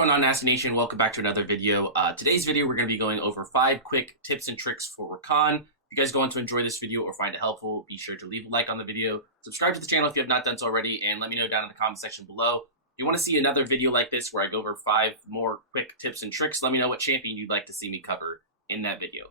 going on, Nasteey Nation? Welcome back to another video. Today's video, we're going to be going over 5 quick tips and tricks for Rakan. If you guys go on to enjoy this video or find it helpful, be sure to leave a like on the video, subscribe to the channel if you have not done so already, and let me know down in the comment section below. If you want to see another video like this where I go over 5 more quick tips and tricks, let me know what champion you'd like to see me cover in that video.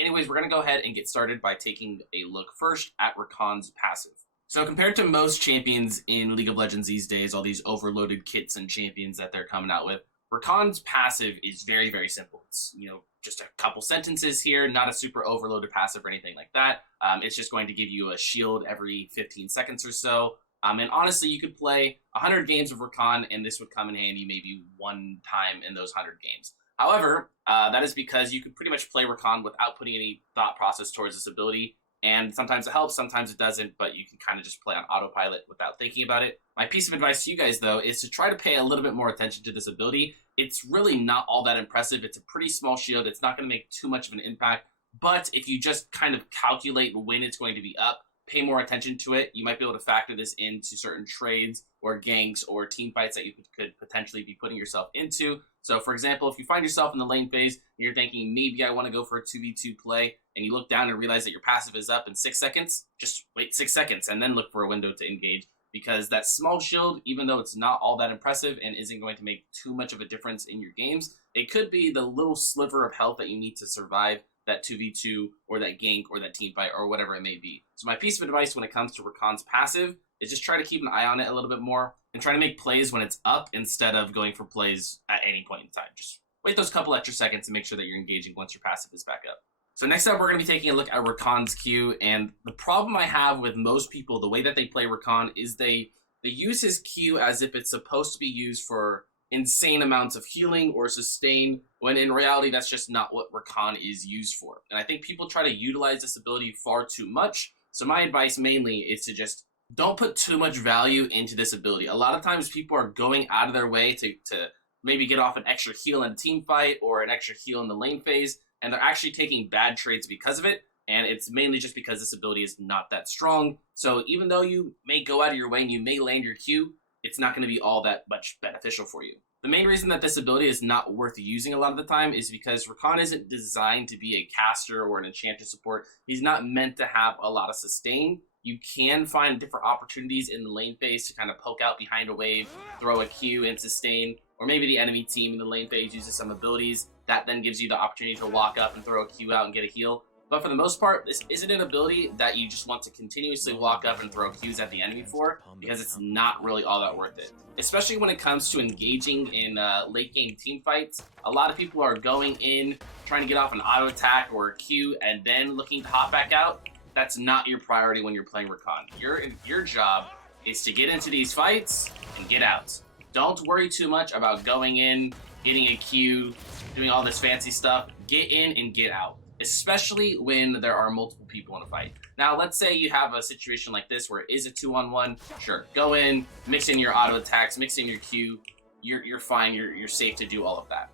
Anyways, we're going to go ahead and get started by taking a look first at Rakan's passive. So compared to most champions in League of Legends these days, all these overloaded kits and champions that they're coming out with, Rakan's passive is very, very simple. It's, just a couple sentences here, not a super overloaded passive or anything like that. It's just going to give you a shield every 15 seconds or so. And honestly, you could play 100 games of Rakan, and this would come in handy maybe one time in those 100 games. However, that is because you could pretty much play Rakan without putting any thought process towards this ability. And sometimes it helps, sometimes it doesn't, but you can kind of just play on autopilot without thinking about it. My piece of advice to you guys, though, is to try to pay a little bit more attention to this ability. It's really not all that impressive. It's a pretty small shield. It's not going to make too much of an impact. But if you just kind of calculate when it's going to be up, pay more attention to it, you might be able to factor this into certain trades or ganks or team fights that you could potentially be putting yourself into. So, for example, if you find yourself in the lane phase and you're thinking, maybe I want to go for a 2v2 play, and you look down and realize that your passive is up in 6 seconds, just wait 6 seconds and then look for a window to engage. Because that small shield, even though it's not all that impressive and isn't going to make too much of a difference in your games, it could be the little sliver of health that you need to survive that 2v2 or that gank or that team fight or whatever it may be. So my piece of advice when it comes to Rakan's passive is just try to keep an eye on it a little bit more and try to make plays when it's up instead of going for plays at any point in time. Just wait those couple extra seconds and make sure that you're engaging once your passive is back up. So next up, we're going to be taking a look at Rakan's Q, and the problem I have with most people, the way that they play Rakan, is they use his Q as if it's supposed to be used for insane amounts of healing or sustain, when in reality, that's just not what Rakan is used for. And I think people try to utilize this ability far too much, so my advice mainly is to just don't put too much value into this ability. A lot of times people are going out of their way to maybe get off an extra heal in a team fight or an extra heal in the lane phase, and they're actually taking bad trades because of it, and it's mainly just because this ability is not that strong. So even though you may go out of your way and you may land your Q, it's not going to be all that much beneficial for you. The main reason that this ability is not worth using a lot of the time is because Rakan isn't designed to be a caster or an enchanter support. He's not meant to have a lot of sustain. You can find different opportunities in the lane phase to kind of poke out behind a wave, throw a Q and sustain, or maybe the enemy team in the lane phase uses some abilities that then gives you the opportunity to walk up and throw a Q out and get a heal. But for the most part, this isn't an ability that you just want to continuously walk up and throw Qs at the enemy for, because it's not really all that worth it. Especially when it comes to engaging in late game team fights, a lot of people are going in, trying to get off an auto attack or a Q, and then looking to hop back out. That's not your priority when you're playing Rakan. Your job is to get into these fights and get out. Don't worry too much about going in, getting a Q, doing all this fancy stuff. Get in and get out, especially when there are multiple people in a fight. Now, let's say you have a situation like this where it is a 2-on-1. Sure, go in, mix in your auto attacks, mix in your Q. You're fine. You're safe to do all of that,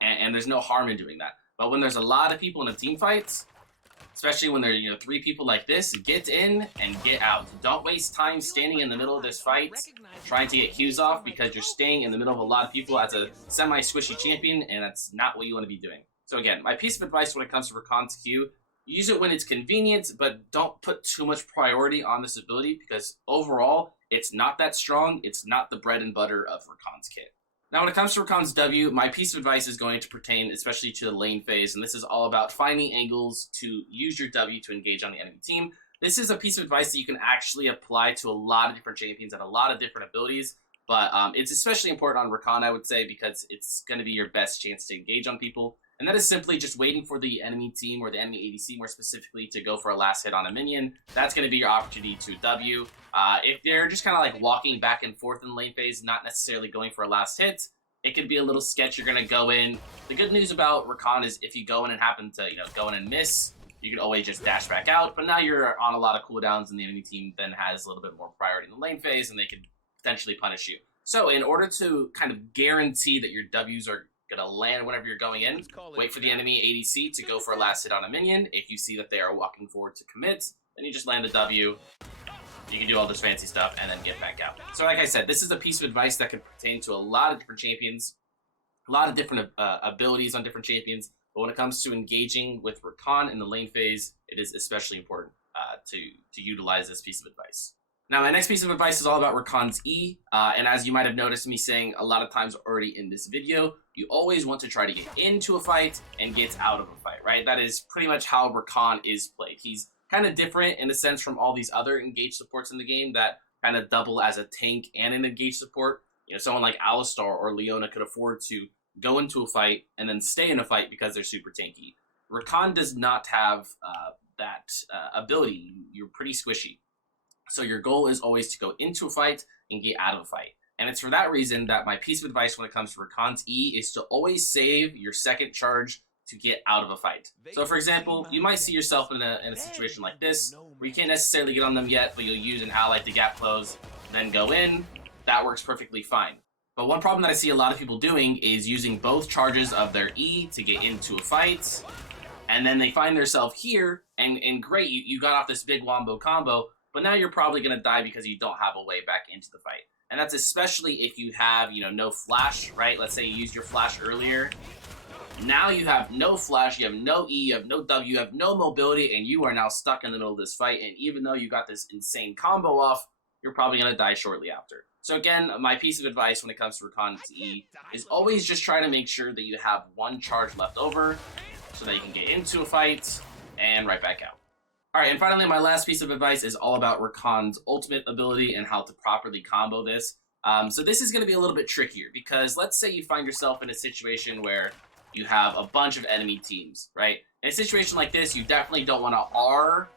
and there's no harm in doing that. But when there's a lot of people in a team fight, especially when there are 3 people like this, get in and get out. Don't waste time standing in the middle of this fight trying to get Qs off, because you're staying in the middle of a lot of people as a semi-squishy champion, and that's not what you want to be doing. So again, my piece of advice when it comes to Rakan's Q, use it when it's convenient, but don't put too much priority on this ability, because overall, it's not that strong. It's not the bread and butter of Rakan's kit. Now, when it comes to Rakan's W, my piece of advice is going to pertain especially to the lane phase, and this is all about finding angles to use your W to engage on the enemy team. This is a piece of advice that you can actually apply to a lot of different champions and a lot of different abilities, but it's especially important on Rakan, I would say, because it's going to be your best chance to engage on people. And that is simply just waiting for the enemy team, or the enemy ADC more specifically, to go for a last hit on a minion. That's going to be your opportunity to W. If they're just kind of like walking back and forth in the lane phase, not necessarily going for a last hit, it could be a little sketch. You're going to go in. The good news about Rakan is if you go in and happen to go in and miss, you can always just dash back out. But now you're on a lot of cooldowns, and the enemy team then has a little bit more priority in the lane phase, and they can potentially punish you. So in order to kind of guarantee that your Ws are going to land whenever you're going in, wait for the enemy ADC to go for a last hit on a minion. If you see that they are walking forward to commit, then you just land the W. You can do all this fancy stuff and then get back out. So like I said, this is a piece of advice that can pertain to a lot of different champions. A lot of different abilities on different champions, but when it comes to engaging with Rakan in the lane phase, it is especially important to utilize this piece of advice. Now, my next piece of advice is all about Rakan's E, and as you might have noticed me saying a lot of times already in this video, you always want to try to get into a fight and get out of a fight, right? That is pretty much how Rakan is played. He's kind of different in a sense from all these other engaged supports in the game that kind of double as a tank and an engaged support. You know, someone like Alistar or Leona could afford to go into a fight and then stay in a fight because they're super tanky. Rakan does not have that ability. You're pretty squishy. So your goal is always to go into a fight and get out of a fight. And it's for that reason that my piece of advice when it comes to Rakan's E is to always save your second charge to get out of a fight. So for example, you might see yourself in a situation like this, where you can't necessarily get on them yet, but you'll use an ally to gap close, then go in. That works perfectly fine. But one problem that I see a lot of people doing is using both charges of their E to get into a fight, and then they find themselves here, and great, you got off this big wombo combo, but now you're probably going to die because you don't have a way back into the fight. And that's especially if you have, no flash, right? Let's say you used your flash earlier. Now you have no flash, you have no E, you have no W, you have no mobility, and you are now stuck in the middle of this fight. And even though you got this insane combo off, you're probably going to die shortly after. So again, my piece of advice when it comes to Rakan's E is always just try to make sure that you have one charge left over so that you can get into a fight and right back out. Alright, and finally, my last piece of advice is all about Rakan's ultimate ability and how to properly combo this. So this is going to be a little bit trickier because let's say you find yourself in a situation where you have a bunch of enemy teams, right? In a situation like this, you definitely don't want to R,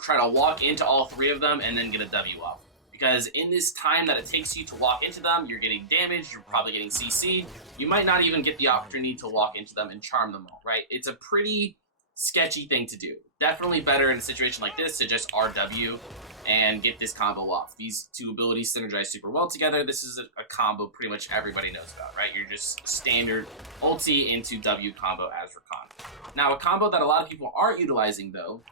try to walk into all three of them and then get a W off. Because in this time that it takes you to walk into them, you're getting damaged, you're probably getting CC'd. You might not even get the opportunity to walk into them and charm them all, right? It's a pretty sketchy thing to do. Definitely better in a situation like this to just RW and get this combo off. These two abilities synergize super well together. This is a combo pretty much everybody knows about, right? You're just standard ulti into W combo as Rakan. Now, a combo that a lot of people aren't utilizing, though,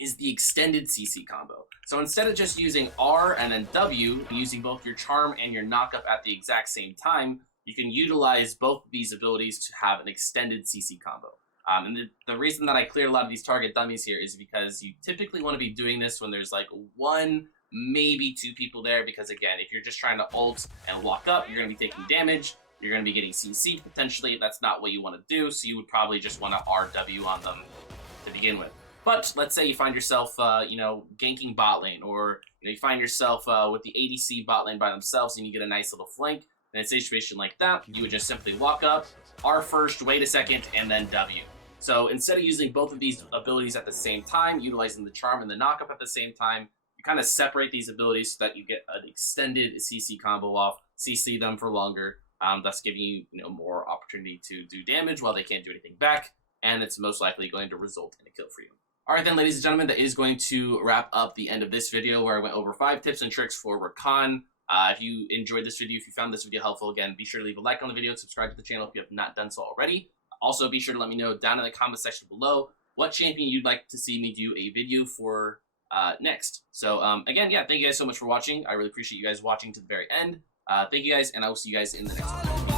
is the extended CC combo. So instead of just using R and then W, using both your charm and your knockup at the exact same time, you can utilize both of these abilities to have an extended CC combo. And the reason that I cleared a lot of these target dummies here is because you typically want to be doing this when there's like one, maybe two people there, because again, if you're just trying to ult and walk up, you're going to be taking damage, you're going to be getting CC potentially. That's not what you want to do, so you would probably just want to RW on them to begin with. But let's say you find yourself, ganking bot lane, or you find yourself with the ADC bot lane by themselves and you get a nice little flank. In a situation like that, you would just simply walk up, R first, wait a second, and then W. So instead of using both of these abilities at the same time, utilizing the charm and the knockup at the same time, you kind of separate these abilities so that you get an extended CC combo off, CC them for longer, thus giving you, more opportunity to do damage while they can't do anything back, and it's most likely going to result in a kill for you. Alright then, ladies and gentlemen, that is going to wrap up the end of this video where I went over 5 tips and tricks for Rakan. If you enjoyed this video, if you found this video helpful, again, be sure to leave a like on the video, subscribe to the channel if you have not done so already. Also, be sure to let me know down in the comment section below what champion you'd like to see me do a video for next. So, again, thank you guys so much for watching. I really appreciate you guys watching to the very end. Thank you guys, and I will see you guys in the next one.